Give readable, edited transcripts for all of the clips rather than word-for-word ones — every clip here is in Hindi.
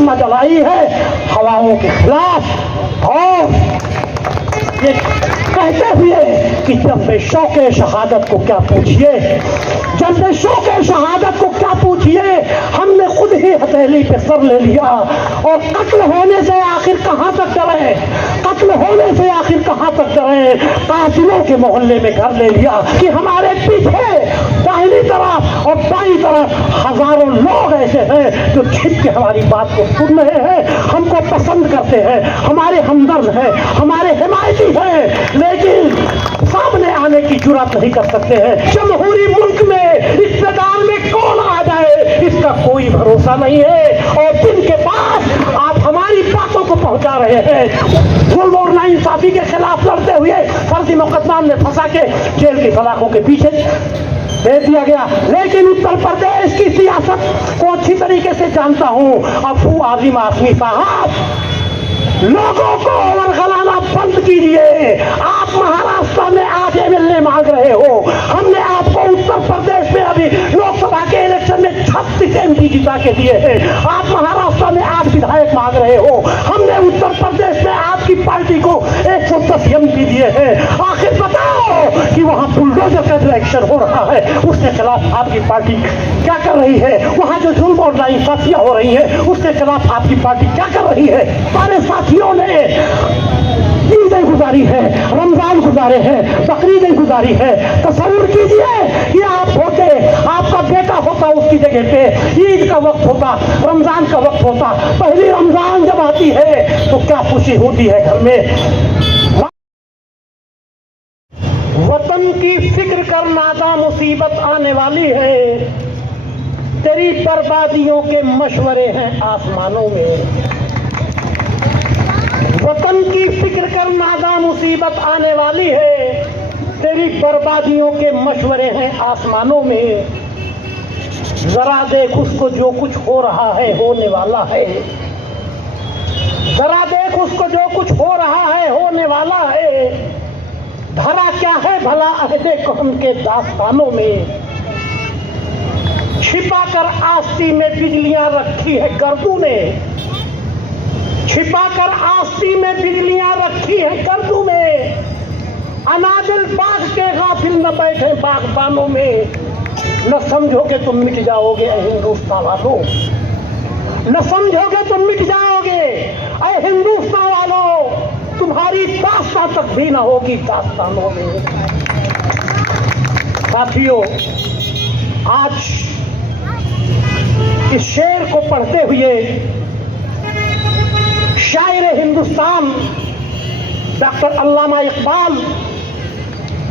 न जलाई है हवाओं के खिलाफ। और ये कहते हुए कि जब मैं शौक़े शहादत को क्या पूछिए, जब मैं शौक़े शहादत को क्या पूछिए, हमने खुद ही हथेली पे सर ले लिया। और कत्ल होने से आखिर कहाँ तक डरे, कत्ल होने से आखिर कहाँ तक डरे, कातिलों के मोहल्ले में घर ले लिया कि हमारे पीछे दाहिनी तरफ और बाईं तरफ हजारों लोग ऐसे हैं जो छिप के हमारी बात को सुन रहे हैं, हमको पसंद करते हैं, हमारे हमदर्द हैं, हमारे हिमायती हैं, लेकिन सामने आने की जुर्रत नहीं कर सकते हैं। जमहूरी मुल्क में इक़्तिदार में कौन आ जाए इसका कोई भरोसा नहीं है। और जिनके पास आप हमारी बातों को पहुंचा रहे हैं, जुल्म और नाइंसाफी के खिलाफ लड़ते हुए फर्जी मुकदमा में फंसा के जेल की सलाखों के पीछे भेज दिया गया। लेकिन उत्तर प्रदेश की सियासत को अच्छी तरीके से जानता हूं। अफू आज़िम आसमी साहब, लोगों को वरगलाना बंद कीजिए। आप महाराष्ट्र में आज एमएलए मांग रहे हो, हमने आपको उत्तर प्रदेश में अभी लोकसभा के इलेक्शन में 36 एमपी जिता के दिए हैं। आप महाराष्ट्र में 8 विधायक मांग रहे हो, हमने उत्तर प्रदेश में आपकी पार्टी को 110 एमपी दिए हैं। आखिर बताओ कि वहां बुलडोजर का जो एक्शन हो रहा है उसके खिलाफ आपकी पार्टी क्या कर रही है, वहां जो जुल्म और नाइंसाफियां हो रही है उसके खिलाफ आपकी पार्टी क्या कर रही है। सारे साथियों ने ईदें गुजारी है, रमजान गुजारे हैं, बकरीदें गुजारी है। तसव्वुर कीजिए कि आप होते, आपका बेटा होता उसकी जगह पे, ईद का वक्त होता, रमजान का वक्त होता, पहली रमजान जब आती है तो क्या खुशी होती है घर में। वतन की फिक्र कर नादा मुसीबत आने वाली है, तेरी बर्बादियों के मशवरे हैं आसमानों में। वतन की फिक्र कर नादा मुसीबत आने वाली है, तेरी बर्बादियों के मशवरे हैं आसमानों में। जरा देख उसको जो कुछ हो रहा है होने वाला है, जरा देख उसको जो कुछ हो रहा है होने वाला है। धरा क्या है भला अहदे कहम के दास्तानों में, छिपा कर आस्ती में बिजलियां रखी है गर्दू ने, छिपा कर आस्ती में बिजलियां रखी है गर्दू में। अनादिल बाग के गाफिल न बैठे बागबानों में, न समझोगे तुम मिट जाओगे ऐ हिंदुस्तान वालों, न समझोगे तुम मिट जाओगे ऐ हिंदुस्तान वालों, तुम्हारी दास्तां तक भी न होगी दास्तानों में। साथियों, आज इस शेर को पढ़ते हुए शायर हिंदुस्तान डॉक्टर अल्लामा इकबाल,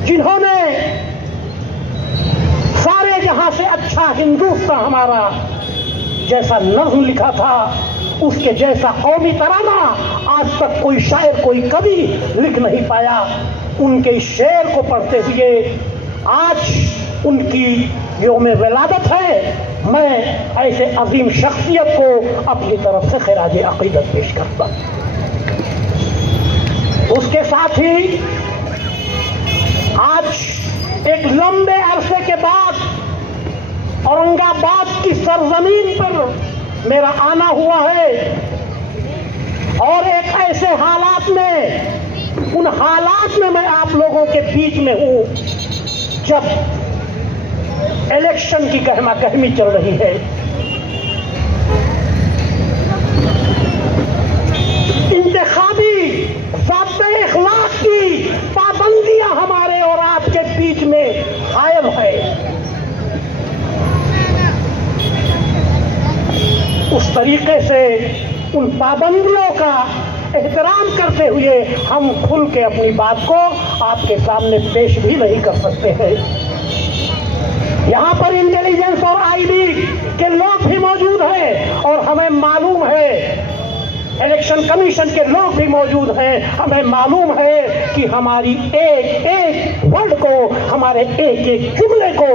जिन्होंने सारे जहां से अच्छा हिंदुस्तान हमारा जैसा नज़्म लिखा था, उसके जैसा कौमी तराना आज तक कोई शायर कोई कवि लिख नहीं पाया। उनके इस शेर को पढ़ते हुए आज उनकी यौम विलादत है, मैं ऐसे अजीम शख्सियत को अपनी तरफ से खिराज अकीदत पेश करता हूं। उसके साथ ही आज एक लंबे अरसे के बाद औरंगाबाद की सरजमीन पर मेरा आना हुआ है, और एक ऐसे हालात में, उन हालात में मैं आप लोगों के बीच में हूं जब इलेक्शन की गहमा गहमी चल रही है। इंतखाबी ज़ाब्ते इखलाक की पाबंदियां हमारे और आपके बीच में कायम है। उस तरीके से उन पाबंदियों का एहतराम करते हुए हम खुल के अपनी बात को आपके सामने पेश भी नहीं कर सकते हैं। यहाँ पर इंटेलिजेंस और आईबी के लोग भी मौजूद हैं, और हमें मालूम है इलेक्शन कमीशन के लोग भी मौजूद हैं। हमें मालूम है कि हमारी एक एक वर्ड को, हमारे एक एक जुमले को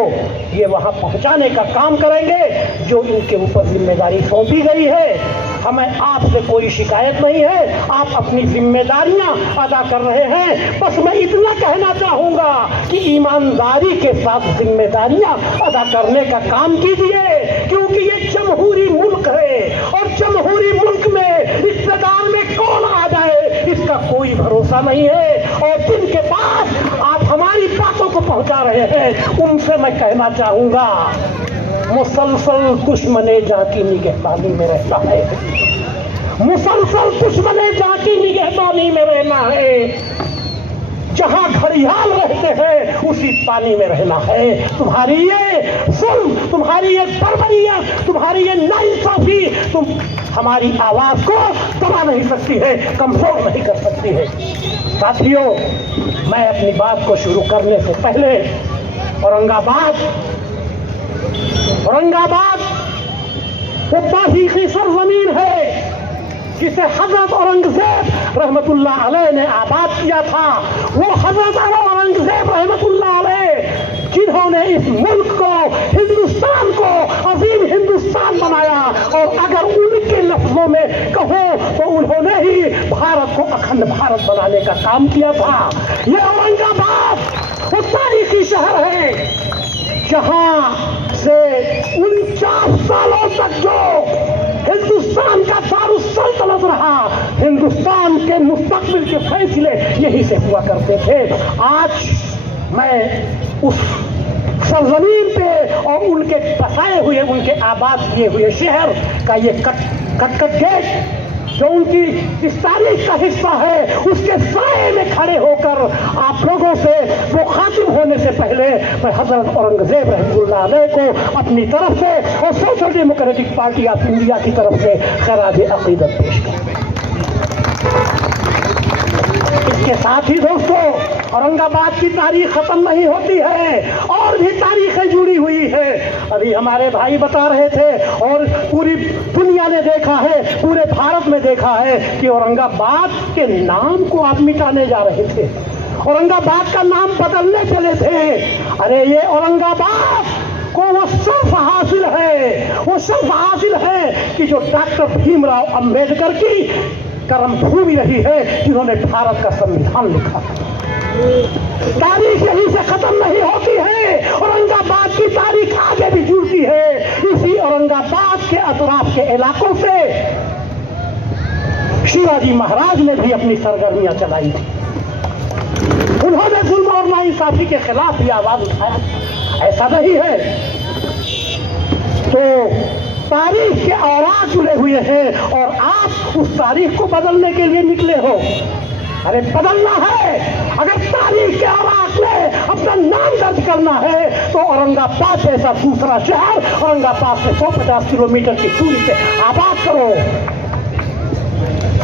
ये वहां पहुंचाने का काम करेंगे जो इनके ऊपर जिम्मेदारी सौंपी गई है। हमें आपसे कोई शिकायत नहीं है, आप अपनी जिम्मेदारियां अदा कर रहे हैं। बस मैं इतना कहना चाहूंगा कि ईमानदारी के साथ जिम्मेदारियां अदा करने का काम कीजिए, क्योंकि ये जमहूरी मुल्क है, और जमहूरी मुल्क कोई भरोसा नहीं है। और जिनके पास आप हमारी बातों को पहुंचा रहे हैं उनसे मैं कहना चाहूंगा, मुसलसल दुश्मने जाकी निगहबानी में रहता है, मुसलसल दुश्मने जाकी निगहबानी में रहना है। जहां घड़ियाल रहते हैं उसी पानी में रहना है। तुम्हारी ये जुल्म, तुम्हारी ये बर्बरियत, तुम्हारी ये नाइंसाफी तुम हमारी आवाज को दबा नहीं सकती है, कमजोर नहीं कर सकती है। साथियों, मैं अपनी बात को शुरू करने से पहले औरंगाबाद वो तारीखी सरजमीन है जिसे हजरत औरंगजेब रहमतुल्लाह अलैह ने आबाद किया था। वो हजरत औरंगजेब रहमतुल्लाह अलैह जिन्होंने इस मुल्क को, हिंदुस्तान को अजीम हिंदुस्तान बनाया, और अगर उनके लफ्जों में कहो तो उन्होंने ही भारत को अखंड भारत बनाने का काम किया था। ये औरंगाबाद वो तारीखी शहर है जहां से 49 सालों तक जो हिंदुस्तान का दारुस्सल्तनत रहा, हिंदुस्तान के मुस्तकबिल के फैसले यही से हुआ करते थे। आज मैं उस सरजमीन पे और उनके बसाए हुए, उनके आबाद किए हुए शहर का ये कट गेट जो उनकी इस तारीख का हिस्सा है, उसके साए में खड़े होकर आप लोगों से मुखातिब होने से पहले मैं हजरत औरंगजेब रहमतुल्लाह अलैह को अपनी तरफ से और social democratic party of India की तरफ से खराज अकीदत पेश करता हूं। इसके साथ ही दोस्तों, औरंगाबाद की तारीख खत्म नहीं होती है, और भी तारीखें जुड़ी हुई है। अभी हमारे भाई बता रहे थे और पूरी दुनिया ने देखा है, पूरे भारत में देखा है कि औरंगाबाद के नाम को आप मिटाने जा रहे थे, औरंगाबाद का नाम बदलने चले थे। अरे ये औरंगाबाद को वो शर्फ हासिल है, वो शर्फ हासिल है कि जो डॉक्टर भीमराव अंबेडकर की कर्मभूमि रही है, जिन्होंने भारत का संविधान लिखा। तारीख यहीं से खत्म नहीं होती है, औरंगाबाद की तारीख आगे भी जुड़ती है। इसी औरंगाबाद के अतराफ के इलाकों से शिवाजी महाराज ने भी अपनी सरगर्मियां चलाई थी। उन्होंने जुल्म और नाइंसाफी के खिलाफ भी आवाज उठाया, ऐसा नहीं है। तो तारीख के औराक जुड़े हुए हैं और आप उस तारीख को बदलने के लिए निकले हो। अरे बदलना है, अगर तारीख के औराक में अपना नाम दर्ज करना है तो औरंगाबाद जैसा दूसरा शहर औरंगाबाद से 150 किलोमीटर की दूरी पे आबाद करो।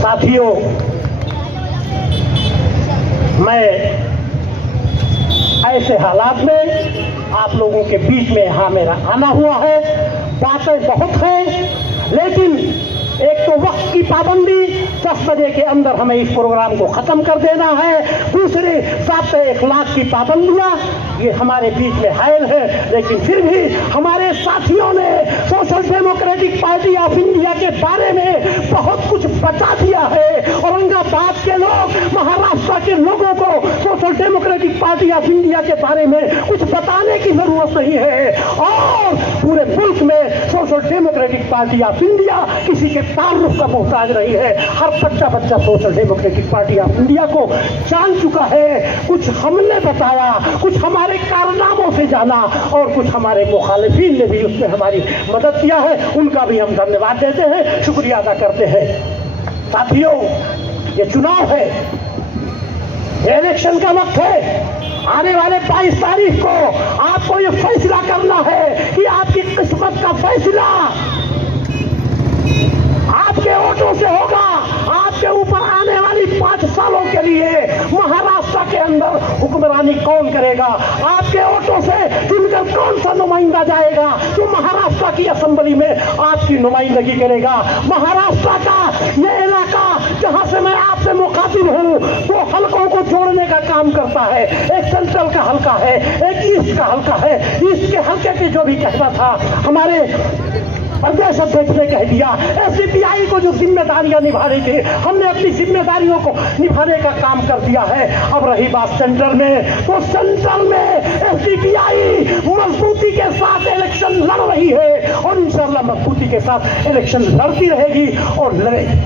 साथियों, मैं ऐसे हालात में आप लोगों के बीच में यहां मेरा आना हुआ है। बातें बहुत हैं, लेकिन एक तो वक्त की पाबंदी, 10 बजे के अंदर हमें इस प्रोग्राम को खत्म कर देना है। दूसरे ज़ाब्ते इखलाक की पाबंदियां ये हमारे बीच में हायल है, लेकिन फिर भी हमारे साथियों ने social democratic party of India के बारे में बहुत कुछ बता दिया है। औरंगाबाद के लोग, महाराष्ट्र के लोगों को social democratic party of India के बारे में कुछ बताने की जरूरत नहीं है, और पूरे मुल्क में social democratic party of India किसी के ताल्लुक का मोहताज रही है। हर बच्चा social democratic party of India को जान चुका है। कुछ हमने बताया, कुछ हमारे कारनामों से जाना, और कुछ हमारे मुखालिफिन ने भी उसमें हमारी मदद किया है। उनका भी हम धन्यवाद देते हैं, शुक्रिया अदा करते हैं। साथियों, ये चुनाव है, ये इलेक्शन का वक्त है। आने वाले 22 तारीख को आपको ये फैसला करना है कि आपकी किस्मत का फैसला आपके वोटों से होगा। आपके ऊपर आने वाली 5 सालों के लिए महाराष्ट्र के अंदर हुक्मरानी कौन करेगा, आपके वोटों से चुनकर कौन सा नुमाइंदा जाएगा जो महाराष्ट्र की असेंबली में आपकी नुमाइंदगी करेगा। महाराष्ट्र का ये इलाका जहां से मैं आपसे मुखातिब हूं, 2 हलकों को जोड़ने का काम करता है। एक सेंट्रल का हल्का है, एक ईस्ट का हल्का है। ईस्ट के हल्के के जो भी कहना था हमारे प्रदेश अध्यक्ष ने कह दिया। एसडीपीआई को जो जिम्मेदारियां निभानी थी, हमने अपनी जिम्मेदारियों को निभाने का काम कर दिया है। अब रही बात सेंट्रल में, तो सेंट्रल में एसडीपीआई मजबूती के साथ इलेक्शन लड़ रही है, और इंशाल्लाह मजबूती के साथ इलेक्शन लड़ती रहेगी और लड़ेगी।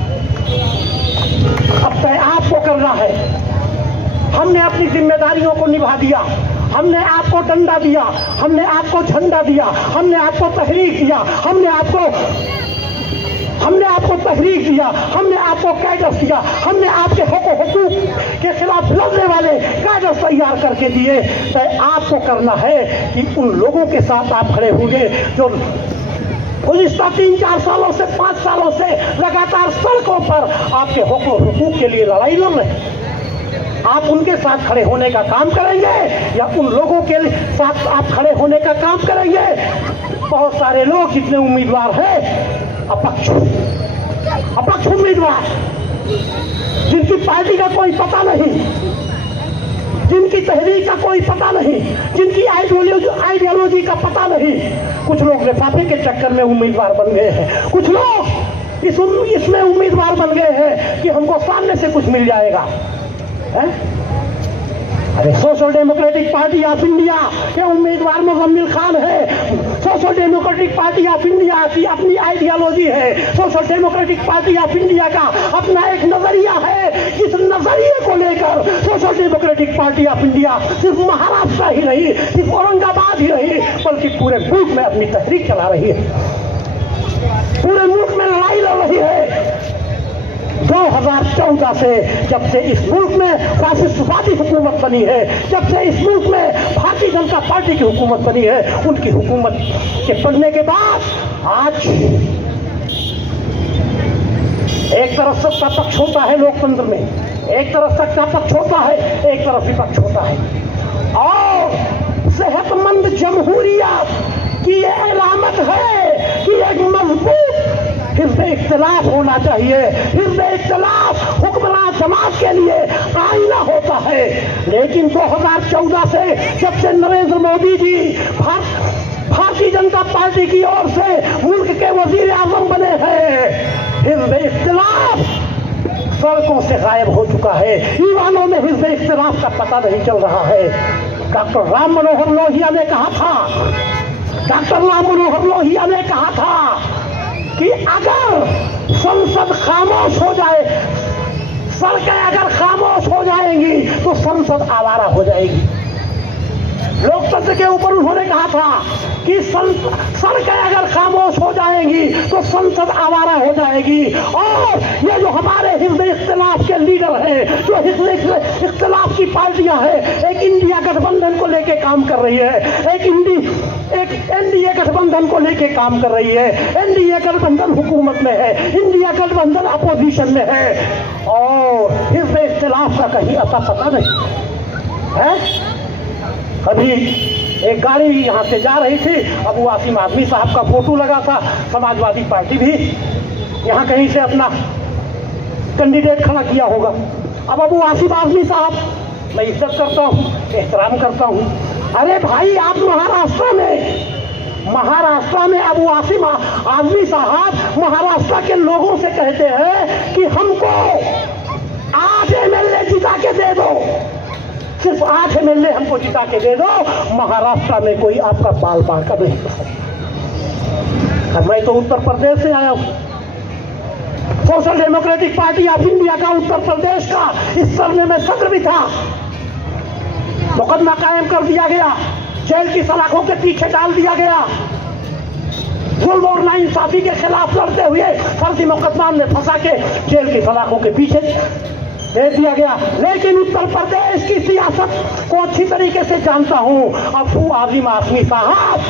अब तय आपको करना है। हमने अपनी जिम्मेदारियों को निभा दिया, हमने आपको डंडा दिया, हमने आपको झंडा दिया, हमने आपको तहरीक दिया, हमने आपको तहरीक दिया, हमने आपको कैडर्स दिया, हमने आपके हुकूक के खिलाफ लड़ने वाले कैडर्स तैयार करके दिए। तो आपको करना है कि उन लोगों के साथ आप खड़े होंगे जो गुज़िश्ता 3-4 सालों से 5 सालों से लगातार सड़कों पर आपके हुकूक के लिए लड़ाई लड़ रहे हैं। आप उनके साथ खड़े होने का काम करेंगे या उन लोगों के साथ आप खड़े होने का काम करेंगे? बहुत सारे लोग जितने उम्मीदवार हैं अपक्ष उम्मीदवार, जिनकी पार्टी का कोई पता नहीं, जिनकी तहरीक का कोई पता नहीं, जिनकी आइडियोलॉजी का पता नहीं। कुछ लोग लिफाफे के चक्कर में उम्मीदवार बन गए हैं, कुछ लोग इसमें उम्मीदवार बन गए हैं कि हमको सामने से कुछ मिल जाएगा है? अरे social democratic party of India के उम्मीदवार मुजम्मिल खान है। Social democratic party of India की अपनी आइडियोलॉजी है। Social democratic party of India का अपना एक नजरिया है। इस नजरिए को लेकर social democratic party of India सिर्फ महाराष्ट्र ही नहीं, सिर्फ औरंगाबाद ही नहीं, बल्कि पूरे मुल्क में अपनी तहरीक चला रही है, पूरे मुल्क में लड़ाई लड़ रही है। 2014 से जब से इस मुल्क में फासिस्टवादी हुकूमत बनी है, जब से इस मुल्क में भारतीय जनता पार्टी की हुकूमत बनी है, उनकी हुकूमत के बनने के बाद आज एक तरफ सत्ता पक्ष होता है लोकतंत्र में, एक तरफ सत्ता पक्ष होता है, एक तरफ विपक्ष होता है। और सेहतमंद जमहूरियत की ये अलामत है कि एक मजबूत हिज़्ब इख्तिलाफ होना चाहिए। हिज़्ब इख्तिलाफ हुक्मरान जमात के लिए आईना होता है। लेकिन 2014 से जब से नरेंद्र मोदी जी भारतीय जनता पार्टी की ओर से मुल्क के वजीर आजम बने हैं, हिज़्ब इख्तिलाफ सड़कों से गायब हो चुका है। ईवानों में हिज़्ब इख्तिलाफ का पता नहीं चल रहा है। डॉक्टर राम मनोहर लोहिया ने कहा था कि अगर संसद खामोश हो जाए, सड़कें अगर खामोश हो जाएंगी तो संसद आवारा हो जाएगी। लोकतंत्र के ऊपर उन्होंने कहा था कि सड़कें अगर खामोश हो जाएंगी तो संसद आवारा हो जाएगी। और ये जो हमारे हिज़्ब इख्तिलाफ के लीडर हैं, जो हिज़्ब इख्तिलाफ की पार्टियां हैं, एक इंडिया गठबंधन को लेके काम कर रही है, एक एनडीए गठबंधन को लेके काम कर रही है। एनडीए गठबंधन हुकूमत में है, इंडिया गठबंधन अपोजिशन में है, और हिज़्ब इख्तिलाफ का कहीं अता पता नहीं है। अभी एक गाड़ी यहाँ से जा रही थी, अबू आसिम आज़मी साहब का फोटो लगा था। समाजवादी पार्टी भी यहाँ कहीं से अपना कैंडिडेट खड़ा किया होगा। अब अबू आसिम आज़मी साहब, मैं इज्जत करता हूँ, एहतराम करता हूँ। अरे भाई, आप महाराष्ट्र में अबू आसिम आज़मी साहब महाराष्ट्र के लोगों से कहते हैं कि हमको 8 MLA जिता के दे दो, सिर्फ 8 MLA हमको जिता के दे दो। महाराष्ट्र में कोई आपका बाल बांका नहीं कर सकता। मैं तो उत्तर प्रदेश से आया हूं। Social democratic party of India का उत्तर प्रदेश का इस सरने में सत्र भी था। मुकदमा कायम कर दिया गया, जेल की सलाखों के पीछे डाल दिया गया। जुल्म और नाइंसाफी के खिलाफ लड़ते हुए फर्जी मुकदमा में फंसा के जेल की सलाखों के पीछे दे दिया गया। लेकिन उत्तर प्रदेश की सियासत को अच्छी तरीके से जानता हूं। अबू आज़िम आज़मी साहब,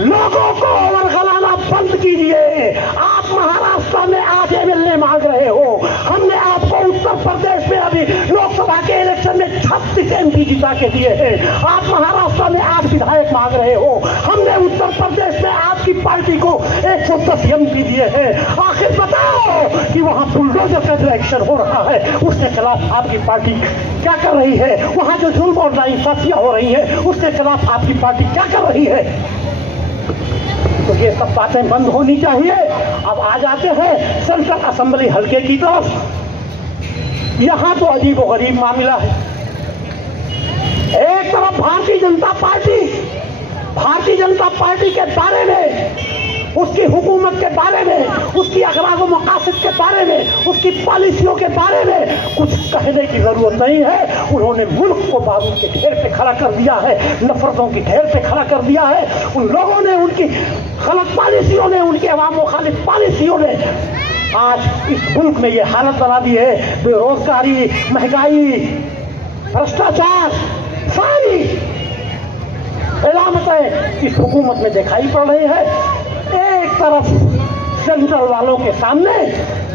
लोगों को वरगलाना बंद कीजिए। आप महाराष्ट्र में 8 MLA मांग रहे हो, हमने आपको उत्तर प्रदेश में अभी लोकसभा के इलेक्शन में 36 MP जिता के दिए हैं। आप महाराष्ट्र में 8 विधायक मांग रहे हो, हमने उत्तर प्रदेश में आपकी पार्टी को 110 MP दिए हैं। आखिर बताओ कि वहां बुलडोजर का जो एक्शन हो रहा है उसके खिलाफ आपकी पार्टी क्या कर रही है? वहां जो जुल्म और नाइंसाफियां हो रही है उसके खिलाफ आपकी पार्टी क्या कर रही है? तो ये सब बातें बंद होनी चाहिए। अब आ जाते हैं सेंट्रल असेंबली हल्के की तरफ। यहां तो अजीबोगरीब मामला है। एक तरफ भारतीय जनता पार्टी के बारे में उसकी हुकूमत के बारे में, उसकी अखलाक व मकासद के बारे में, उसकी पॉलिसियों के बारे में कुछ कहने की जरूरत नहीं है। उन्होंने मुल्क को बारूद के ढेर पे खड़ा कर दिया है, नफरतों की ढेर पे खड़ा कर दिया है। उन लोगों ने, उनकी गलत पॉलिसियों ने, उनके अवाम मुखालिफ पॉलिसियों ने आज इस मुल्क में ये हालत बना दी है। बेरोजगारी, महंगाई, भ्रष्टाचार, सारी इलामतें इस हुकूमत में दिखाई पड़ रही है। एक तरफ सेंट्रल वालों के सामने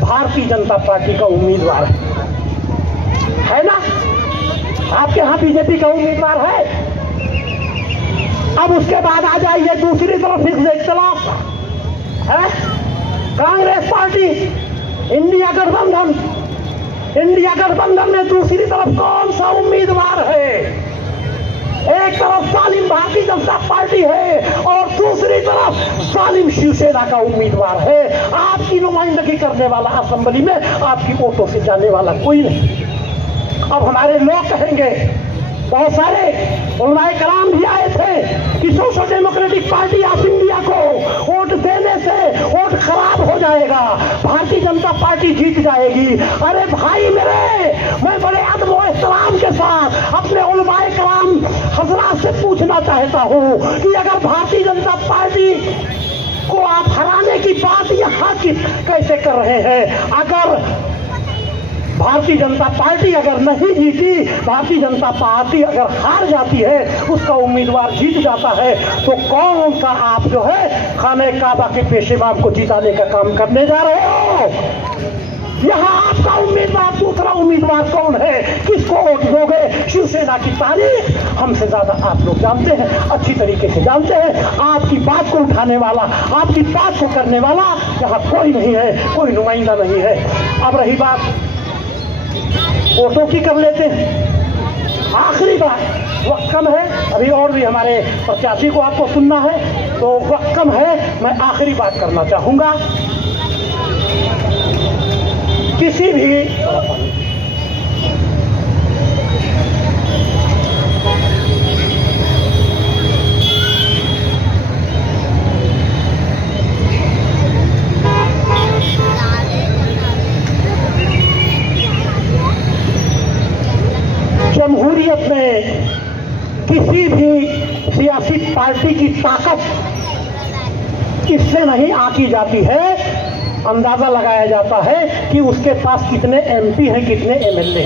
भारतीय जनता पार्टी का उम्मीदवार है ना, आपके यहाँ बीजेपी का उम्मीदवार है। अब उसके बाद आ जाइए दूसरी तरफ इख्तिलाफ है, कांग्रेस पार्टी, इंडिया गठबंधन। इंडिया गठबंधन में दूसरी तरफ कौन सा उम्मीदवार है? एक तरफ जालिम भारतीय जनता पार्टी है और दूसरी तरफ जालिम शिवसेना का उम्मीदवार है। आपकी नुमाइंदगी करने वाला असेंबली में, आपकी वोटों से जाने वाला कोई नहीं। अब हमारे लोग कहेंगे, बहुत सारे उलमाए कलाम भी आए थे कि social democratic party of India को वोट देने से वोट खराब हो जाएगा, भारतीय जनता पार्टी जीत जाएगी। अरे भाई मेरे, मैं बड़े अदब व एहतराम के साथ अपने उलमाए कलाम हजरात से पूछना चाहता हूँ कि अगर भारतीय जनता पार्टी को आप हराने की बात यहाँ की कैसे कर रहे हैं? अगर भारतीय जनता पार्टी अगर नहीं जीती, भारतीय जनता पार्टी अगर हार जाती है, उसका उम्मीदवार जीत जाता है, तो कौन सा आप जो है खाने काबा के पेशेवार को जिताने का काम करने जा रहे हो? यहाँ आपका उम्मीदवार, दूसरा उम्मीदवार कौन है? किसको वोट दोगे? शिवसेना की तारीख हमसे ज्यादा आप लोग जानते हैं, अच्छी तरीके से जानते हैं। आपकी बात को उठाने वाला, आपकी बात को करने वाला यहाँ कोई नहीं है, कोई नुमाइंदा नहीं है। अब रही बात वोटों की, कर लेते हैं। आखिरी बात, वक्त कम है, अभी और भी हमारे प्रत्याशी को आपको सुनना है, तो वक्त कम है। मैं आखिरी बात करना चाहूंगा, किसी भी जमहूरियत में किसी भी सियासी पार्टी की ताकत इससे नहीं आंकी जाती है, अंदाजा लगाया जाता है कि उसके पास कितने एमपी हैं, कितने एमएलए।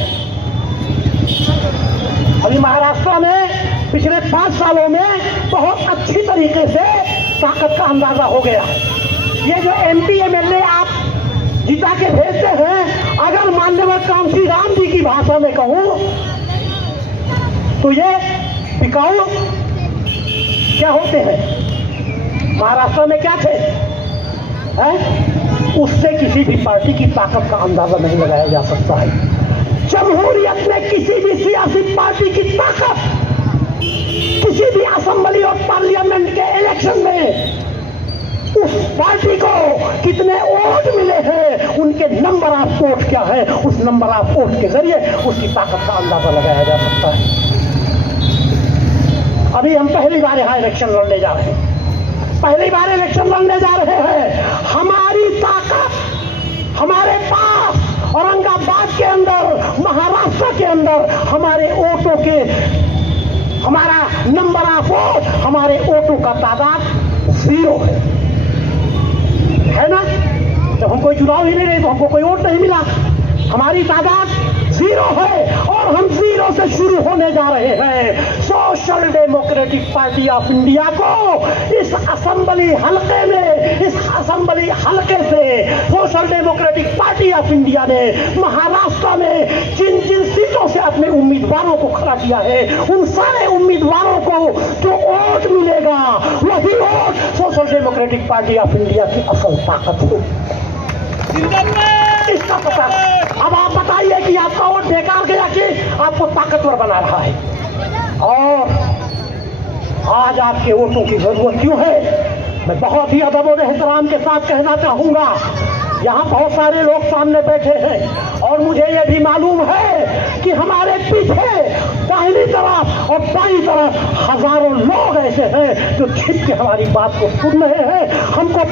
अभी महाराष्ट्र में पिछले 5 सालों में बहुत अच्छी तरीके से ताकत का अंदाजा हो गया। ये जो एमपी एमएलए आप जिता के भेजते हैं, अगर माननीय कांसी राम जी की भाषा में कहूं तो ये बिकाऊ क्या होते हैं? महाराष्ट्र में क्या थे? उससे किसी भी पार्टी की ताकत का अंदाजा नहीं लगाया जा सकता है। जमहूरियत में किसी भी सियासी पार्टी की ताकत किसी भी असेंबली और पार्लियामेंट के इलेक्शन में उस पार्टी को कितने वोट मिले हैं, उनके नंबर ऑफ वोट क्या है, उस नंबर ऑफ वोट के जरिए उसकी ताकत का अंदाजा लगाया जा सकता है। अभी हम पहली बार यहाँ इलेक्शन लड़ने जा रहे हैं, पहली बार इलेक्शन लड़ने जा रहे हैं। हमारी ताकत हमारे पास औरंगाबाद के अंदर, महाराष्ट्र के अंदर हमारे वोटों के, हमारा नंबर ऑफ वोट, हमारे वोटों का तादाद 0 है ना? जब हम कोई चुनाव ही नहीं रहे तो हमको कोई वोट नहीं मिला, हमारी तादाद 0 है और हम 0 से शुरू होने जा रहे हैं। Social democratic party of India को इस असेंबली हलके में, इस असेंबली हलके से social democratic party of India ने महाराष्ट्र में जिन जिन सीटों से अपने उम्मीदवारों को खड़ा किया है, उन सारे उम्मीदवारों को जो वोट मिलेगा, वही vote social democratic party of India की असल ताकत है। इसका पता। अब आप बताइए कि आपका वोट बेकार गया कि आपको ताकतवर बना रहा है? और आज आपके वोटों की जरूरत क्यों है? मैं बहुत ही अदब और एहतराम के साथ कहना चाहूंगा, यहाँ बहुत सारे लोग सामने बैठे हैं और मुझे ये भी मालूम है कि हमारे पीछे दाहिनी तरफ और बाईं तरफ हजारों लोग ऐसे हैं जो छिप के हमारी बात को सुन रहे हैं, हमको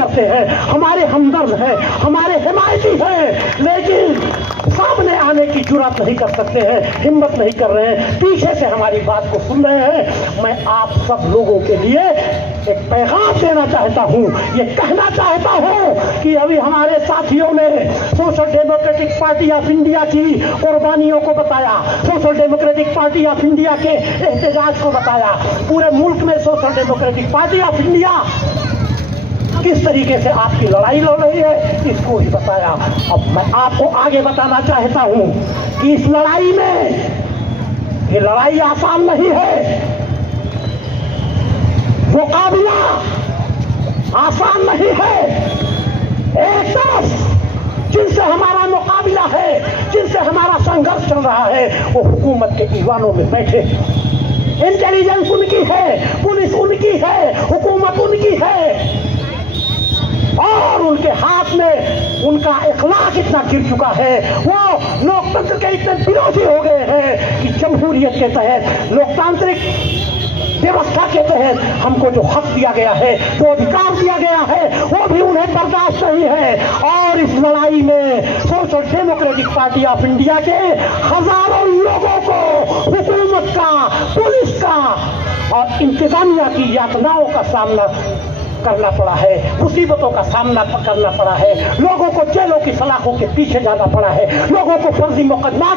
करते हैं, हमारे हमदर्द हैं, हमारे हिमायती हैं, लेकिन सामने आने की जुर्रत नहीं कर सकते हैं, हिम्मत नहीं कर रहे हैं, पीछे से हमारी बात को सुन रहे हैं। मैं आप सब लोगों के लिए एक पैगाम देना चाहता हूं, ये कहना चाहता हूं कि अभी हमारे साथियों ने social democratic party of India की कुर्बानियों को बताया, social democratic party of India के एहतजाज को बताया। पूरे मुल्क में social democratic party of India किस तरीके से आपकी लड़ाई लड़ रही है, इसको ही बताया। अब मैं आपको आगे बताना चाहता हूं कि इस लड़ाई में, ये लड़ाई आसान नहीं है, मुकाबला आसान नहीं है। एक तरफ जिनसे हमारा मुकाबला है, जिनसे हमारा संघर्ष चल रहा है, वो हुकूमत के ईवानों में बैठे, इंटेलिजेंस उनकी है, पुलिस उनकी है, हुकूमत उनकी है, और उनके हाथ में उनका इखलाक इतना गिर चुका है, वो लोकतंत्र के इतने विरोधी हो गए हैं कि जमहूरियत के तहत, लोकतांत्रिक व्यवस्था के तहत हमको जो हक दिया गया है, जो अधिकार दिया गया है, वो भी उन्हें बर्दाश्त नहीं है। और इस लड़ाई में social democratic party of India के हजारों लोगों को हुकूमत का, पुलिस का और इंतजामिया की यातनाओं का सामना करना पड़ा है, मुसीबतों का सामना करना पड़ा है, लोगों को जेलों की सलाखों के पीछे जाना पड़ा है, लोगों को फर्जी मुकदमा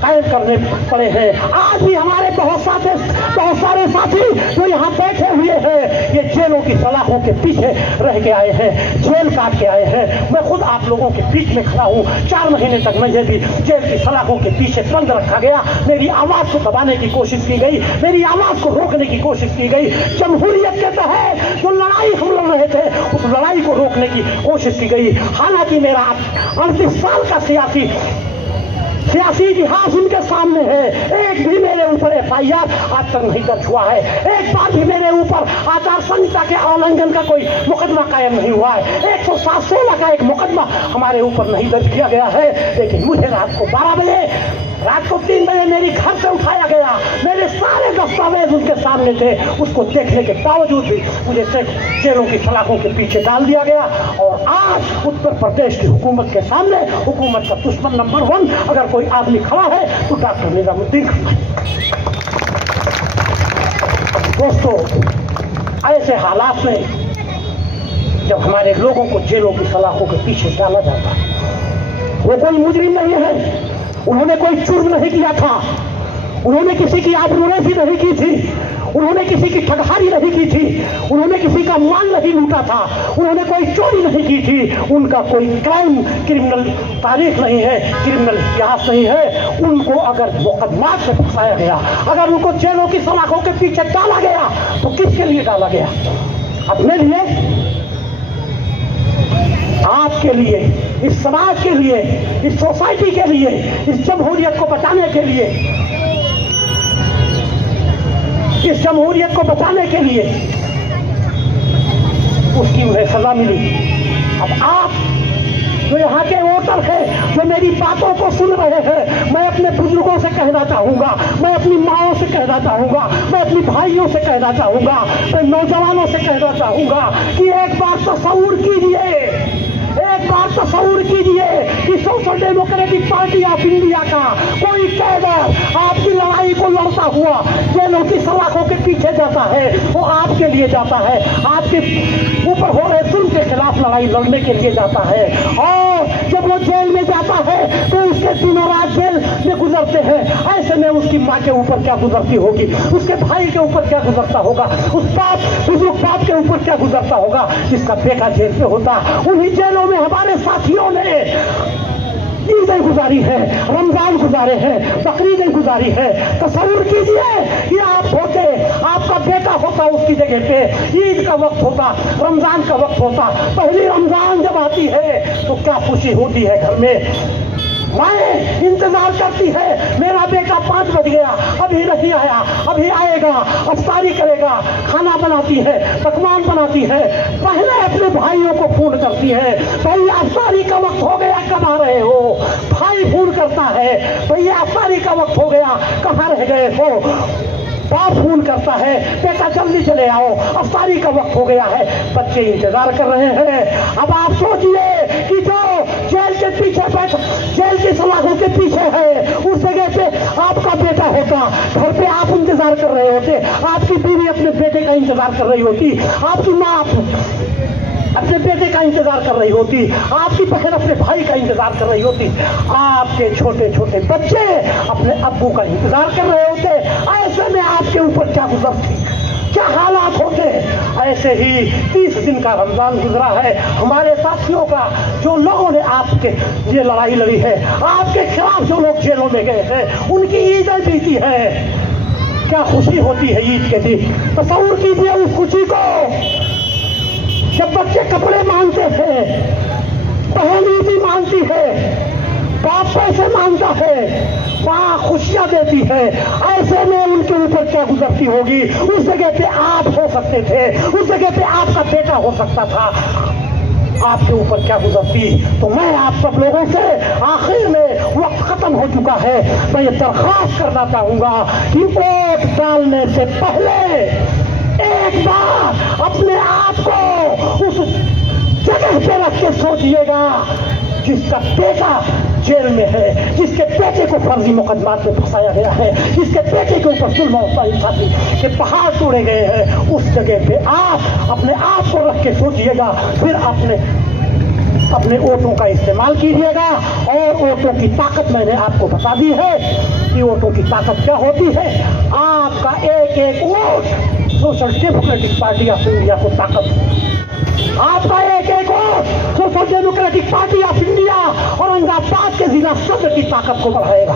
कायम करने पड़े हैं। आज भी हमारे बहुत सारे साथी जो यहाँ बैठे हुए हैं, ये जेलों की सलाखों के पीछे रह के आए हैं, जेल काट के आए हैं। मैं खुद आप लोगों के बीच में खड़ा हूँ, 4 महीने तक मुझे भी जेल की सलाखों के पीछे बंद रखा गया। मेरी आवाज को दबाने की कोशिश की गई, मेरी आवाज को रोकने की कोशिश की गई। जमहूरियत के तहत जो लड़ाई हम लड़ रहे थे, उस लड़ाई को रोकने की कोशिश की गई। हालांकि मेरा 38 साल का सियासी इतिहास उनके सामने है, एक भी मेरे ऊपर FIR आज तक नहीं दर्ज हुआ है, एक बार भी मेरे ऊपर आचार संहिता के उल्लंघन का कोई मुकदमा कायम नहीं हुआ है, 116 का एक मुकदमा हमारे ऊपर नहीं दर्ज किया गया है। लेकिन मुझे रात को 12 बजे, रात को 3 बजे मेरी घर से उठाया गया, मेरे सारे दस्तावेज उनके सामने थे, उसको देखने के बावजूद भी मुझे जेलों की सलाखों के पीछे डाल दिया गया। और आज उत्तर प्रदेश की हुकूमत के सामने, हुकूमत का दुश्मन नंबर 1 अगर कोई आदमी खड़ा है तो डॉक्टर निजामुद्दीन। दोस्तों, ऐसे हालात में जब हमारे लोगों को जेलों की सलाखों के पीछे डाला जाता है, वो कोई मुजरिम नहीं है, उन्होंने कोई जुर्म नहीं किया था, उन्होंने किसी की आबरूरेज़ी नहीं की थी, उन्होंने किसी की ठगहारी नहीं की थी, उन्होंने किसी का माल नहीं लूटा था, उन्होंने कोई चोरी नहीं की थी, उनका कोई क्राइम, क्रिमिनल तारीख नहीं है, क्रिमिनल इतिहास नहीं है। उनको अगर मुकदमा से फंसाया गया, अगर उनको जेलों की सलाखों के पीछे डाला गया, तो किसके लिए डाला गया? अपने लिए, आपके लिए, इस समाज के लिए, इस सोसाइटी के लिए, इस जमहूरियत को बचाने के लिए, इस जमहूरियत को बचाने के लिए उसकी उन्हें सजा मिली। अब आप जो यहाँ के वोटर हैं, जो मेरी बातों को सुन रहे हैं, मैं अपने बुजुर्गों से कहना चाहूंगा, मैं अपनी माओं से कहना चाहूंगा, मैं अपनी भाइयों से कहना चाहूंगा, मैं नौजवानों से कहना चाहूंगा कि एक बार तसव्वुर कीजिए, एक बार तसव्वुर कीजिए कि social democratic party of India का कोई कैडर आपकी लड़ाई को लड़ता हुआ जेलों की सलाखों के पीछे जाता है, वो आपके लिए जाता है, आपके ऊपर हो रहे जुल्म के खिलाफ लड़ाई लड़ने के लिए जाता है। और जब वो जेल में जाता है तो उसके दिनों रात जेल में गुजरते हैं, ऐसे में उसकी माँ के ऊपर क्या गुजरती होगी, उसके भाई के ऊपर क्या गुजरता होगा, उस बुजुर्ग बाप के ऊपर क्या गुजरता होगा जिसका बेटा जेल में होता। उन्हीं जेलों में हमारे साथियों ने ईदें गुजारी है, रमजान गुजारे हैं, बकरीदें गुजारी है। तसव्वुर कीजिए कि आप होते, आपका बेटा होता, उसकी जगह पे ईद का वक्त होता, रमजान का वक्त होता, पहली रमजान जब आती है तो क्या खुशी होती है घर में। माएँ इंतजार करती है, मेरा बेटा 5 बज गया, अभी नहीं आया, अभी आएगा, अफ्तारी करेगा, खाना बनाती है, पकवान बनाती है, पहले अपने भाइयों को फोन करती है, भाई अफ्तारी का वक्त हो गया, कब आ रहे हो? भाई फोन करता है, भैया अफ्तारी का वक्त हो गया, कहाँ रह गए हो? बाप फोन करता है, बेटा जल्दी चले आओ, अफ्तारी का वक्त हो गया है, बच्चे इंतजार कर रहे हैं। अब आप सोचिए कि जो जेल के पीछे बैठा, जेल की सलाखों के पीछे है, उस जगह पे आपका बेटा होता, घर पे आप इंतजार कर रहे होते, आपकी बीवी अपने बेटे का इंतजार कर रही होती, आपकी माँ अपने बेटे का इंतजार कर रही होती, आपकी बहन अपने भाई का इंतजार कर रही होती, आपके छोटे छोटे बच्चे अपने अब्बू का इंतजार कर रहे होते। ऐसे में आपके ऊपर क्या गुजरती, क्या हालात होते। ऐसे ही 30 दिन का रमजान गुजरा है हमारे साथियों का, जो लोगों ने आपके ये लड़ाई लड़ी है, आपके खिलाफ जो लोग जेलों में गए हैं, उनकी ईदें बीती है। क्या खुशी होती है ईद के दिन। तस्वीर कीजिए उस खुशी को जब बच्चे कपड़े मांगते थे, बहन ईदी मांगती है, बाप पैसे मांगता है, माँ खुशियां देती है। ऐसे में उनके ऊपर क्या गुजरती होगी। उस जगह पे आप हो सकते थे, उस जगह पे आपका बेटा हो सकता था, आपके ऊपर क्या गुजरती। तो मैं आप सब लोगों से आखिर में वक्त खत्म हो चुका है, मैं ये दरख्वास्त करना चाहूंगा कि वोट डालने से पहले एक बार अपने आप को उस जगह पे रख के सोचिएगा जिसका बेटा जेल में है, जिसके बेटे को फर्जी मुकदमात में फंसाया गया है, जिसके बेटे के ऊपर जुल्म और इंसाफी के पहाड़ तोड़े गए हैं। उस जगह पे आप अपने आप को रख के सोचिएगा, फिर अपने वोटों का इस्तेमाल कीजिएगा। और वोटों की ताकत मैंने आपको बता दी है कि वोटों की ताकत क्या होती है। आपका एक एक vote social democratic party of India को ताकत, आपका एक एक vote social democratic party of India Aurangabad के जिला सदर की ताकत को बढ़ाएगा।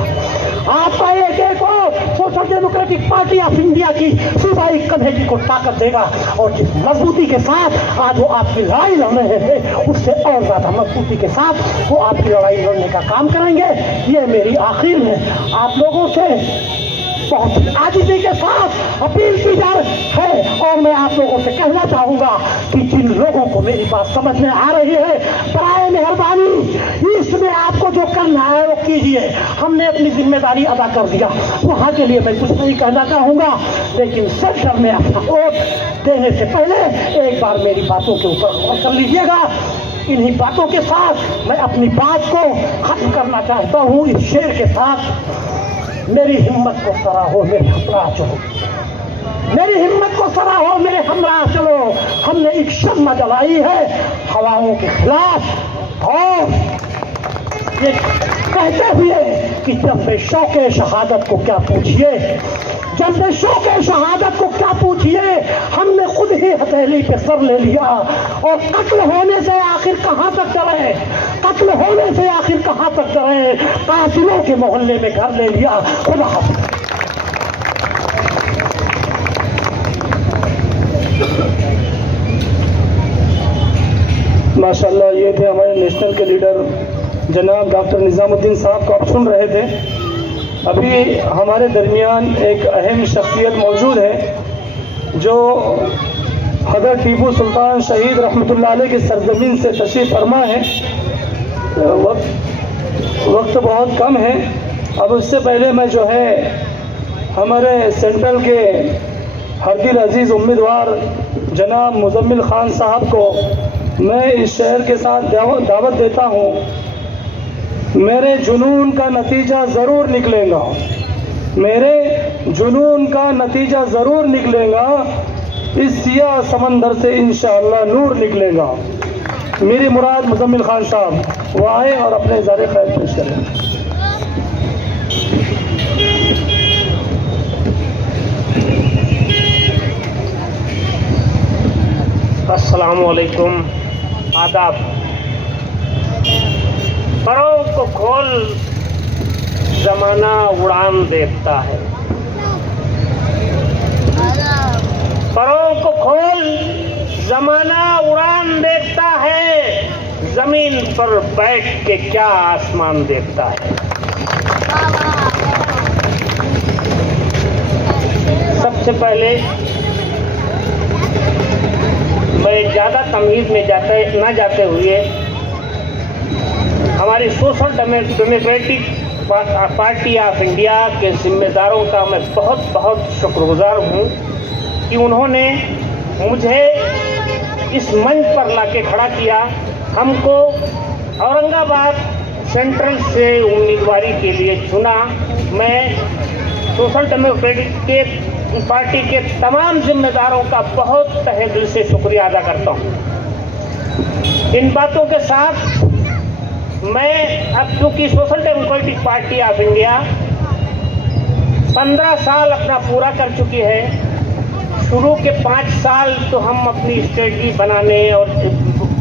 आपका एक एक vote social democratic party of India की सूबाई कमेटी को ताकत देगा। और जिस मजबूती के साथ आज वो आपकी लड़ाई लड़ रहे हैं, उससे और ज्यादा मजबूती के साथ वो आपकी लड़ाई लड़ने का काम करेंगे। ये मेरी आखिर में आप लोगों से बहुत आजिज़ी के साथ अपील की जा रही है। और मैं आप लोगों से कहना चाहूंगा कि जिन लोगों को मेरी बात समझ में आ रही है, बराए मेहरबानी इसमें आपको जो करना है वो कीजिए। हमने अपनी जिम्मेदारी अदा कर दिया, वहां के लिए मैं कुछ नहीं कहना चाहूंगा, लेकिन सेंटर में अपना वोट देने से पहले एक बार मेरी बातों के ऊपर गौर कर लीजिएगा। इन्हीं बातों के साथ मैं अपनी बात को खत्म करना चाहता हूँ इस शेर के साथ। मेरी हिम्मत को सराहो मेरे हमरा चलो, मेरी हिम्मत को सराहो मेरे हमरा चलो। हमने एक शम्मा जलाई है हवाओं के खिलाफ। और ये कहते हुए कि जब बे शौके शहादत को क्या पूछिए, जब बे शौके शहादत को क्या पूछिए, हमने खुद ही हथेली पे सर ले लिया। और कत्ल होने से आखिर कहां तक डरे, कत्ल होने से आखिर कहां तक डरे, कातिलों के मोहल्ले में घर ले लिया। खुदा हाफिज़। माशाल्लाह, ये थे हमारे नेशनल के लीडर जनाब डॉक्टर निज़ामुद्दीन साहब को आप सुन रहे थे। अभी हमारे दरमियान एक अहम शख्सियत मौजूद है जो हज़रत टीपू सुल्तान शहीद रहमतुल्लाह अलैह की सरजमीन से तशरीफ़ फरमा है। वक्त बहुत कम है। अब उससे पहले मैं जो है हमारे सेंट्रल के हरदिल अजीज़ उम्मीदवार जनाब मुज़म्मिल खान साहब को मैं इस शहर के साथ दावत देता हूँ। मेरे जुनून का नतीजा ज़रूर निकलेगा, मेरे जुनून का नतीजा ज़रूर निकलेगा। इस सियाह समंदर से इंशाअल्लाह नूर निकलेगा। मेरी मुराद मुज़म्मिल खान साहब वो आए और अपने इज़हार खैर पेश करें। अस्सलामु अलैकुम, आदाब। परों को खोल जमाना उड़ान देखता है, परों को खोल जमाना उड़ान देखता है, जमीन पर बैठ के क्या आसमान देखता है। सबसे पहले मैं ज़्यादा तमीज़ में जाते हुए हमारी social democratic party of India के जिम्मेदारों का मैं बहुत बहुत शुक्रगुजार हूँ कि उन्होंने मुझे इस मंच पर लाके खड़ा किया। हमको औरंगाबाद सेंट्रल से उम्मीदवारी के लिए चुना। मैं सोशल डेमोक्रेटिक पार्टी के तमाम जिम्मेदारों का बहुत तहे दिल से शुक्रिया अदा करता हूँ। इन बातों के साथ मैं अब चूंकि social democratic party of India 15 साल अपना पूरा कर चुकी है। शुरू के 5 साल तो हम अपनी स्ट्रेटजी बनाने और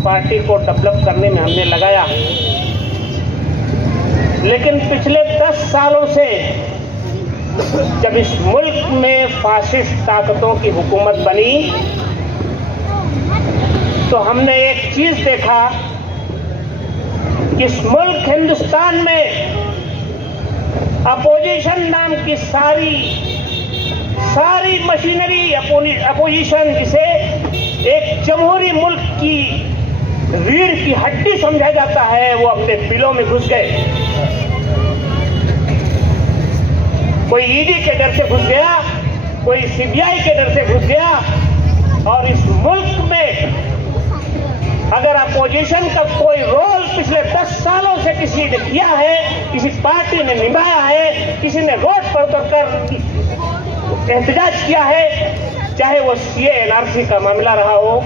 पार्टी को डेवलप करने में हमने लगाया, लेकिन पिछले 10 सालों से जब इस मुल्क में फासिस्ट ताकतों की हुकूमत बनी तो हमने एक चीज देखा कि इस मुल्क हिंदुस्तान में अपोजिशन नाम की सारी मशीनरी अपोजिशन, जिसे एक जमहूरी मुल्क की रीढ़ की हड्डी समझा जाता है, वो अपने बिलों में घुस गए। कोई ईडी के डर से घुस गया, कोई सीबीआई के डर से घुस गया। और इस मुल्क में अगर अपोजिशन का कोई रोल पिछले 10 सालों से किसी ने किया है, किसी पार्टी ने निभाया है, किसी ने रोड पर उतरकर एहतजाज किया है, चाहे वो सीए एनआरसी का मामला रहा हो,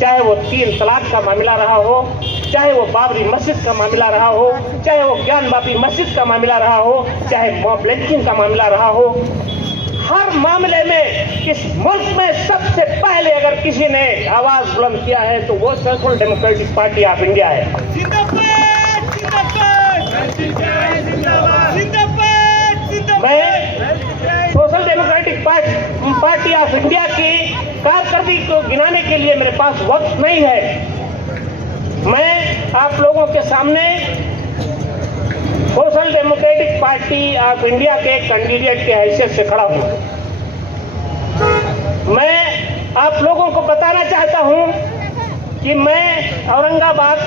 चाहे वो 3 तलाक का मामला रहा हो, चाहे वो बाबरी मस्जिद का मामला रहा हो, चाहे वो ज्ञान बाबरी मस्जिद का मामला रहा हो, चाहे मॉब लिंचिंग का मामला रहा हो, हर मामले में इस मुल्क में सबसे पहले अगर किसी ने आवाज बुलंद किया है तो वो social democratic party of India है। मैं social democratic party of India की कारकर्दगी को गिनाने के लिए मेरे पास वक्त नहीं है। मैं आप लोगों के सामने social democratic party of India के कैंडिडेट के हैसियत से खड़ा हूं। मैं आप लोगों को बताना चाहता हूं कि मैं औरंगाबाद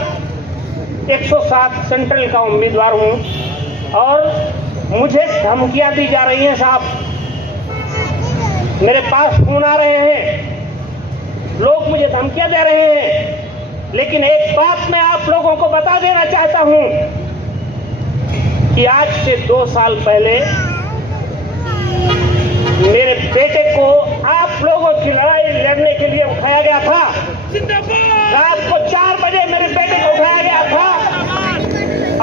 107 सेंट्रल का उम्मीदवार हूं और मुझे धमकियां दी जा रही हैं साहब। मेरे पास फोन आ रहे हैं, लोग मुझे धमकियां दे रहे हैं, लेकिन एक बात मैं आप लोगों को बता देना चाहता हूं कि आज से 2 साल पहले मेरे बेटे को आप लोगों की लड़ाई लड़ने के लिए उठाया गया था। रात को 4 बजे मेरे बेटे को उठाया गया था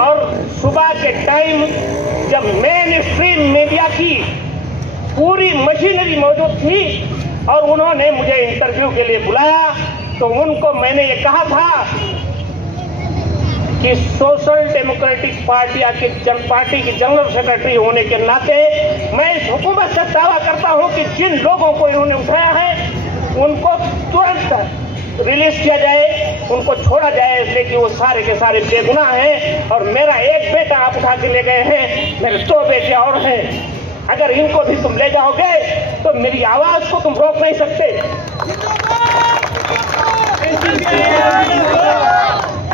और सुबह के टाइम जब मेन स्ट्रीम मीडिया की पूरी मशीनरी मौजूद थी और उन्होंने मुझे इंटरव्यू के लिए बुलाया तो उनको मैंने ये कहा था कि सोशल डेमोक्रेटिक पार्टी की जनरल सेक्रेटरी होने के नाते मैं इस हुकूमत से दावा करता हूं कि जिन लोगों को इन्होंने उठाया है उनको तुरंत रिलीज किया जाए, उनको छोड़ा जाए, इसलिए कि वो सारे के सारे बेगुनाह हैं। और मेरा एक बेटा आप उठा के ले गए हैं, मेरे 2 बेटे और हैं। अगर इनको भी तुम ले जाओगे तो मेरी आवाज को तुम रोक नहीं सकते।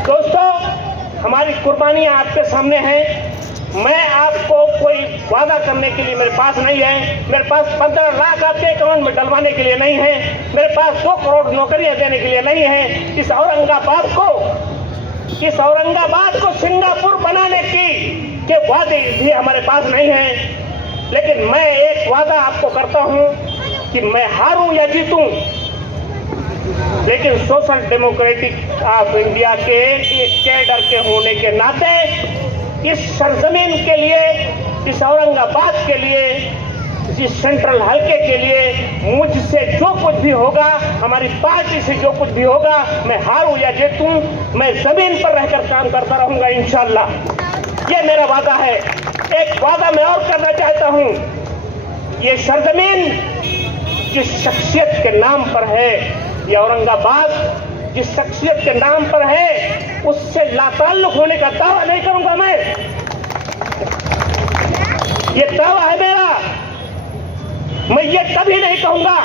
दोस्तों, हमारी कुर्बानियां आपके सामने हैं। मैं आपको कोई वादा करने के लिए मेरे पास नहीं है। मेरे पास 15 लाख आपके अकाउंट में डलवाने के लिए नहीं है। मेरे पास 2 करोड़ नौकरियां देने के लिए नहीं है। इस औरंगाबाद को सिंगापुर बनाने के वादे भी हमारे पास नहीं है। लेकिन मैं एक वादा आपको करता हूं कि मैं हारूं या जीतूं, लेकिन सोशल डेमोक्रेटिक ऑफ इंडिया के कैडर के होने के नाते इस सरजमीन के लिए, इस औरंगाबाद के लिए, इस सेंट्रल हल्के के लिए मुझसे जो कुछ भी होगा, हमारी पार्टी से जो कुछ भी होगा, मैं हारूं या जीतूं, मैं जमीन पर रहकर काम करता रहूंगा इंशाअल्लाह। ये मेरा वादा है। एक वादा मैं और करना चाहता हूं, ये सरजमीन जिस शख्सियत के नाम पर है, ये औरंगाबाद जिस शख्सियत के नाम पर है, उससे लाताल्लुक होने का दावा नहीं करूंगा मैं। ये दावा है मेरा। मैं ये कभी नहीं कहूंगा,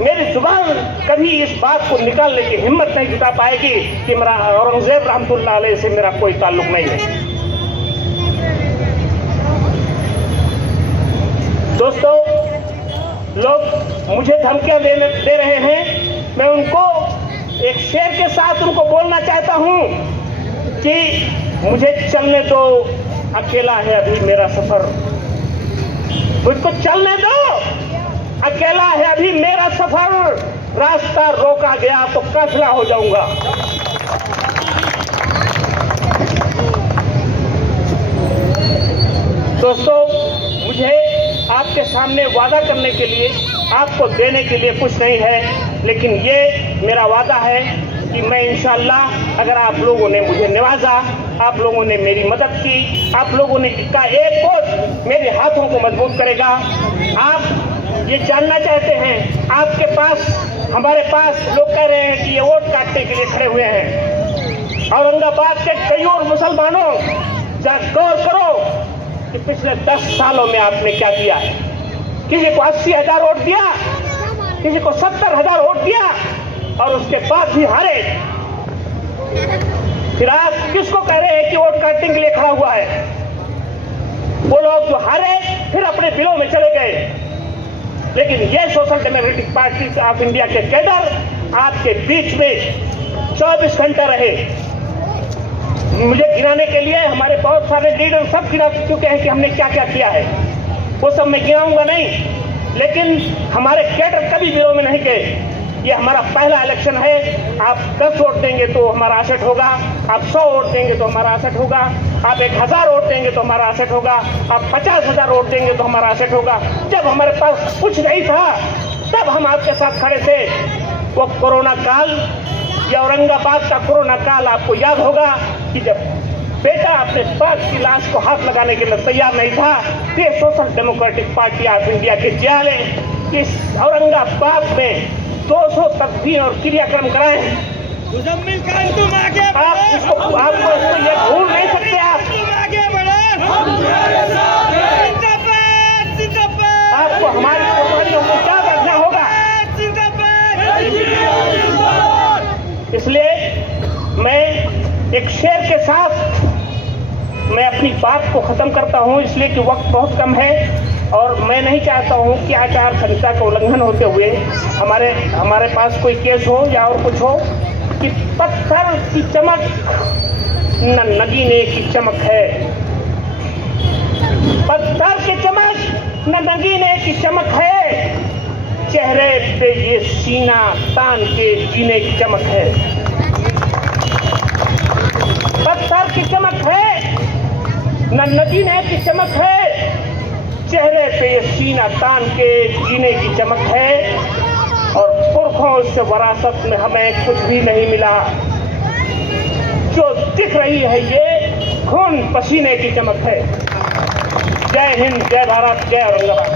मेरी जुबान कभी इस बात को निकालने की हिम्मत नहीं जुटा पाएगी कि मेरा औरंगजेब रहमतुल्लाह अलैह से मेरा कोई ताल्लुक नहीं है। दोस्तों, लोग मुझे धमकियां दे रहे हैं। मैं उनको एक शेर के साथ उनको बोलना चाहता हूं कि मुझे चलने दो, अकेला है अभी मेरा सफर। मुझको चलने दो, अकेला है अभी मेरा सफर। रास्ता रोका गया तो काफिला हो जाऊंगा। दोस्तों, मुझे आपके सामने वादा करने के लिए, आपको देने के लिए कुछ नहीं है, लेकिन ये मेरा वादा है कि मैं इंशाअल्लाह, अगर आप लोगों ने मुझे नवाजा, आप लोगों ने मेरी मदद की, आप लोगों ने का एक वोट मेरे हाथों को मजबूत करेगा। आप ये जानना चाहते हैं, आपके पास, हमारे पास लोग कह रहे हैं कि ये वोट काटने के लिए खड़े हुए हैं। औरंगाबाद के कई और मुसलमानों, जरा गौर करो कि पिछले 10 सालों में आपने क्या किया है। किसी को 80,000 वोट दिया, किसी को 70,000 वोट दिया और उसके बाद भी हारे। फिर आप किसको कह रहे हैं कि वोट काटने के लिए खड़ा हुआ है? वो लोग जो हारे फिर अपने दिलों में चले गए। लेकिन ये social democratic party of India के कैडर आपके बीच में 24 घंटे रहे। मुझे गिनाने के लिए हमारे बहुत सारे लीडर सब गिना चुके हैं कि हमने क्या क्या किया है, वो सब मैं गिनाऊंगा नहीं, लेकिन हमारे कैडर कभी विरोध में नहीं गए। ये हमारा पहला इलेक्शन है। आप 10 वोट देंगे तो हमारा असर होगा, आप 100 वोट देंगे तो हमारा असर होगा, आप 1000 वोट देंगे तो हमारा असर होगा, आप 50,000 वोट देंगे तो हमारा असर होगा। जब हमारे पास कुछ नहीं था तब हम आपके साथ खड़े थे। वो कोरोना काल, या औरंगाबाद का कोरोना काल आपको याद होगा कि जब बेटा अपने बाप की लाश को हाथ लगाने के लिए तैयार नहीं था, ये social democratic party of India के जियाले इस औरंगाबाद में 200 तकबीर और क्रियाक्रम कराए। मुजम्मिल खान तुम आगे आप इसको ये भूल नहीं सकते। आपको हमारी कुर्बानियों को याद रखना होगा। इसलिए मैं एक शेर के साथ मैं अपनी बात को खत्म करता हूं, इसलिए कि वक्त बहुत कम है और मैं नहीं चाहता हूं कि आचार संहिता का उल्लंघन होते हुए हमारे पास कोई केस हो या और कुछ हो। कि पत्थर की चमक न नगीने की चमक है, पत्थर की चमक न नगीने की चमक है, चेहरे पे ये सीना तान के जीने की चमक है। पत्थर की चमक है न नगीने की चमक है, चेहरे पे ये सीना तान के जीने की चमक है। और पुरखों से विरासत में हमें कुछ भी नहीं मिला, जो दिख रही है ये खून पसीने की चमक है। जय हिंद, जय भारत, जय औरंगाबाद।